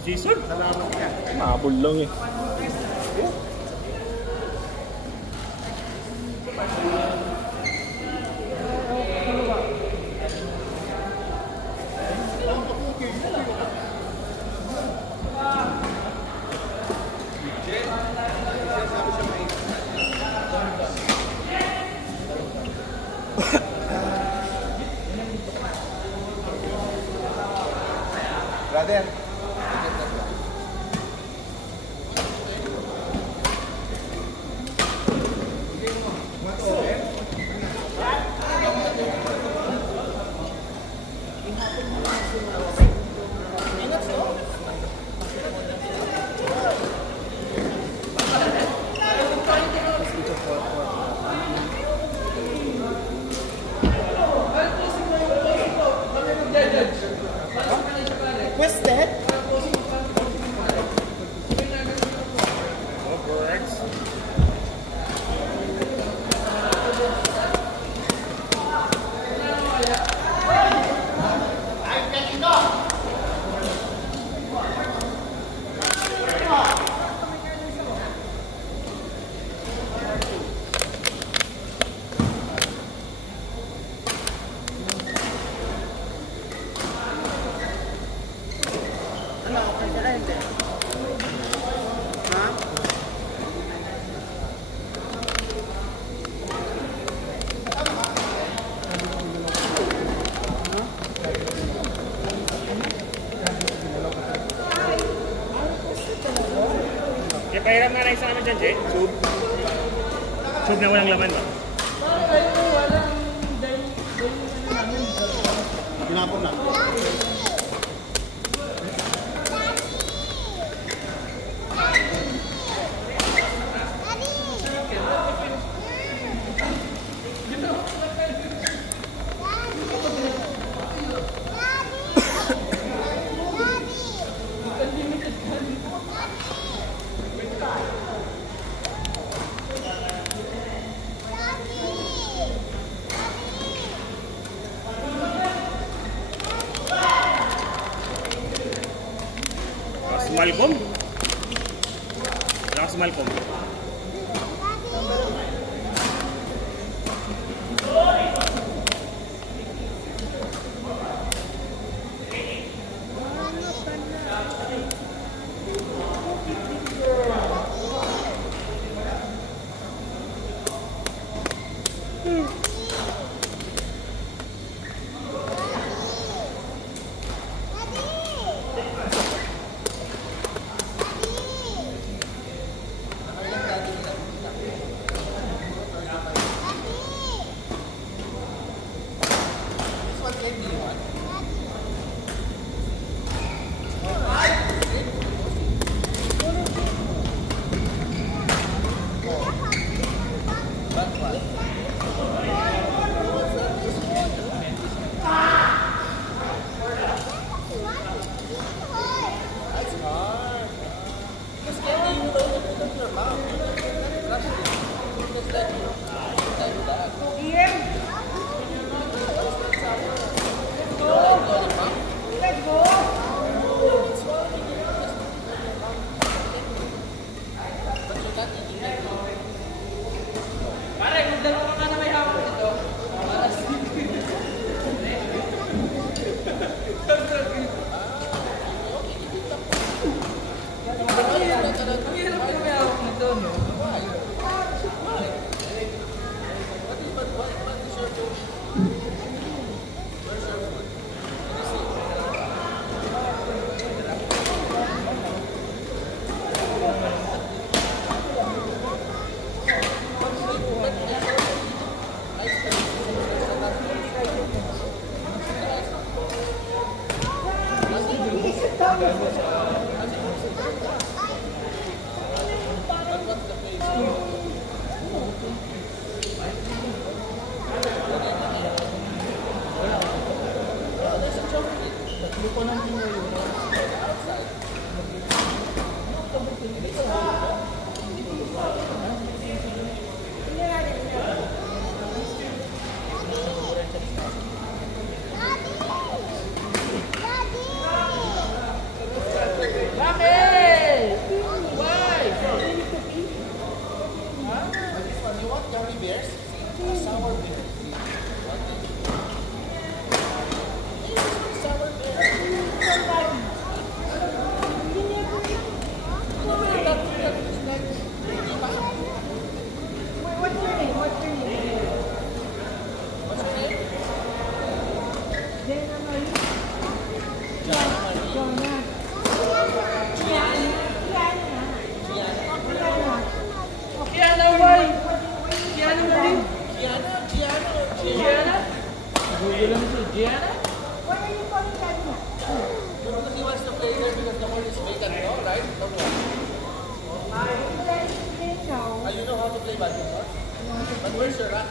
Season? Mabul lang eh. Brother. Twisted? Kaya pahiram na lang sa amin dyan, Jay. Sub. Sub na walang laman ba? Pinapon na. Malcolm? Wala si Malcolm. Gianna? Why are you calling Gianna? Because he wants to play there because the hole is vacant, no? Right? Don't worry. You know how to play badminton? But where's your rack?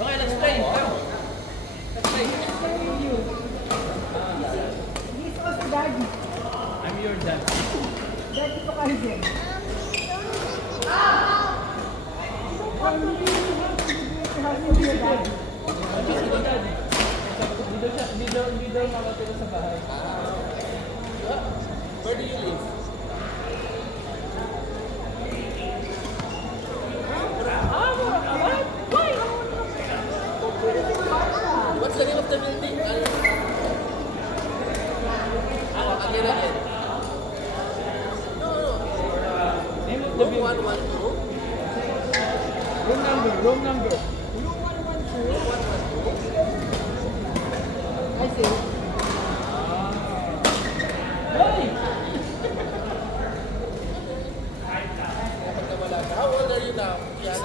Okay, let's play. Let's play. He's also daddy. I'm your dad. Daddy ko kayo din. Hindi daw makatira sa bahay. Where do you live? What's the name of the building? Again. No. Name of the Room 112. room number. I see. How old are you now?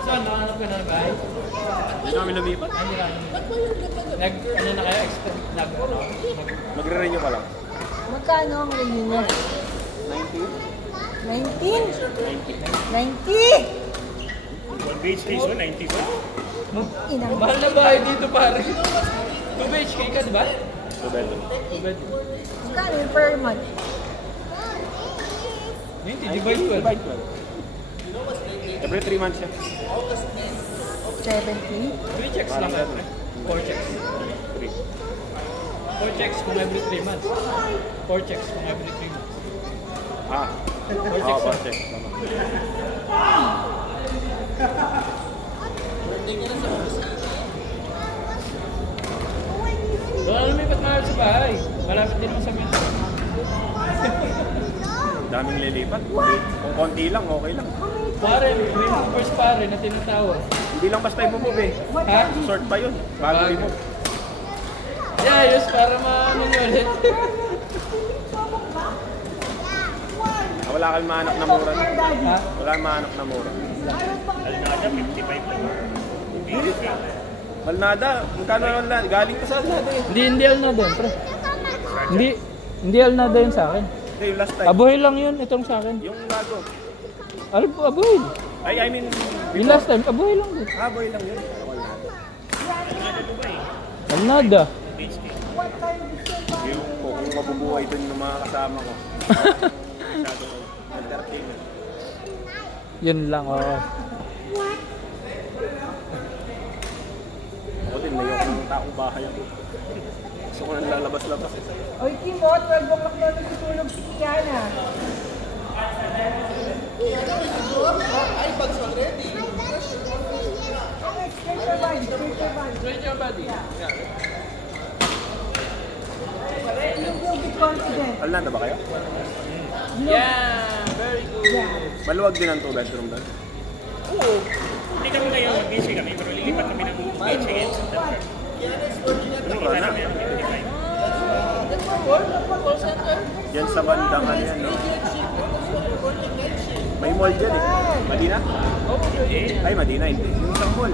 Saan, nakahanap ka na ba? Hindi namin lumipat. Ano na kayo? Magre-renew ka lang. Magkano ang reunion? 19? 19? 90? 1 BHK so, 90 so. Inang. Mahal na bahay dito pare. 2 BHK ka, di ba? 2 bedroom. 2 bedroom. Magkano yung per month? Hindi, divide 12. Divide 12. Every 3 months siya. 70? 3 checks lang. 4 checks. 3. 4 checks kung every 3 months. 4 checks kung every 3 months. Ah. 4 checks. 4 checks. Doon na lumipat mahal sa bahay. Malapit din mo sa metro. Daming lilipat. Kung konti lang, okay lang. Pare, may movers pare na tinatawag. Hindi lang basta i-move eh. Ha? Sort pa yun. Bago i-move. Yeah, ayos para maano nyo ulit. Wala kang mahanap na mura. Ha? Wala kang mahanap na mura. Alnada, 55 lang. BHK. Malnada, magkano lang? Galing pa sa Malnada eh. Hindi Alnada yun, pre. Hindi Alnada yun sa akin. Hindi, yung last time. Abuhay lang yun, itong sa akin. Yung bago. Abuhay. I mean, Yung last time, abuhay lang din. boy lang yun. Alnada. BHK. Yung kung mabubuhay dun ng mga kasama ko. Masyadong entertainment. Yun lang, oo. Ako din, mayroon ng taong bahay ako. Gusto ko nang lalabas-labas. Oy, Timo, 12 o'clock na natutulog si Kiana. Ay, bags already. Straight your body, straight your body. Straight your body. You will be confident. Alnada ba kayo? Yeah, very good. Yeah. Maluwag din ang 2 bedroom doon. Oo. Hindi kami ngayon, BHK kami, pero lilipat kami ng BHK in September. Nakita namin ang 55. Call center? Yan sa bandang ano yan, no? May mall dyan eh. Madina? Ay, Madina, hindi. Yung isang mall.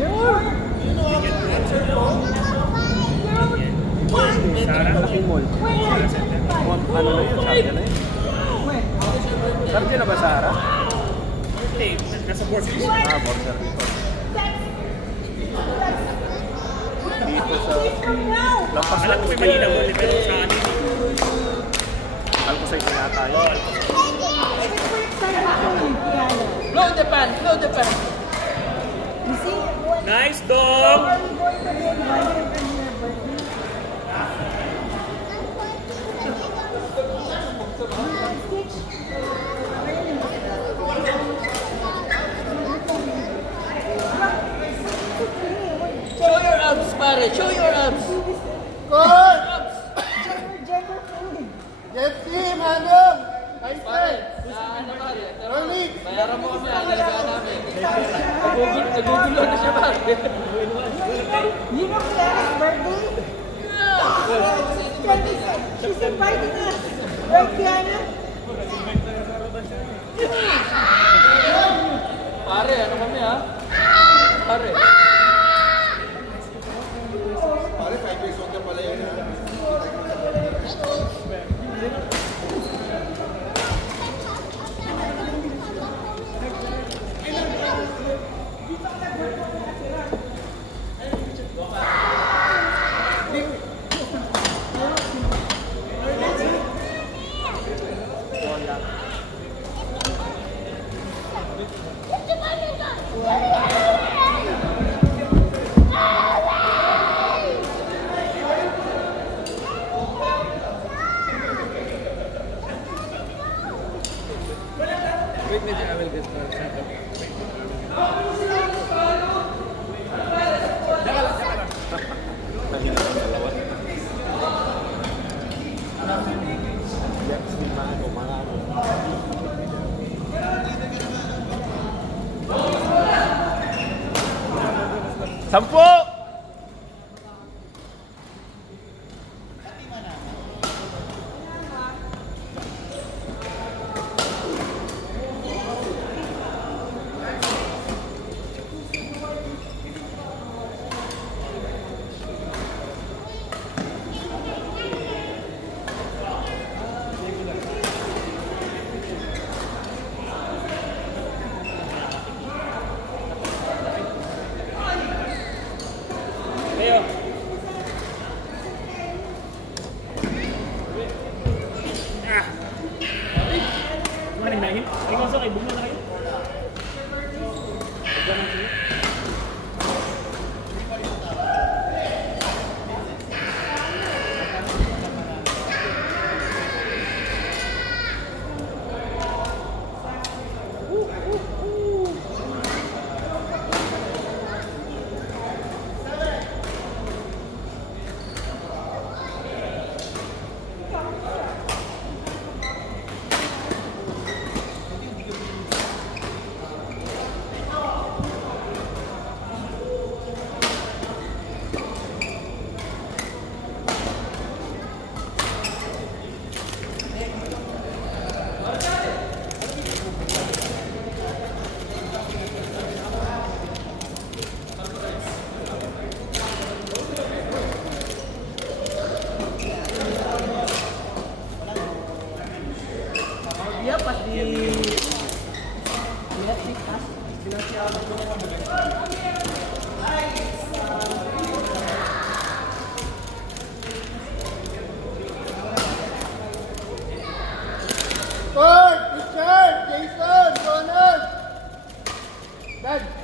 Sara, Malaking mall. Ano na yun? Sabi na yun. Sabi dyan na ba, Sara? hindi, nasa board. Board service. Dito sa... Lampas Alam lang. ko may Manila Mall, pero sa atin, Alcosay kaya tayo. Blow the pan, blow the pan. You see? What nice dog! are you going to do in Monday and your birthday? Stitch. Show your abs, pare. Show your abs. Good! Gender fluid. Get him, Manong! Nice Pare, play! ano pare? Rolly! Bayaran mo kami, alagaan namin. Nagugulo na siya pare. You know Kiana's birthday? She's inviting us. Right, Kiana? Pare, ano kami ha? Pare. Wait, medyo I will get started. Nahina ang dalawa. Yes, mga ano. Sampo! Ayo. Ah. Mana naik? Ini kosong ibu mana naik? Jangan sih. Dia pas di lihat sih pas Richard, Jason, Ronald, Dad.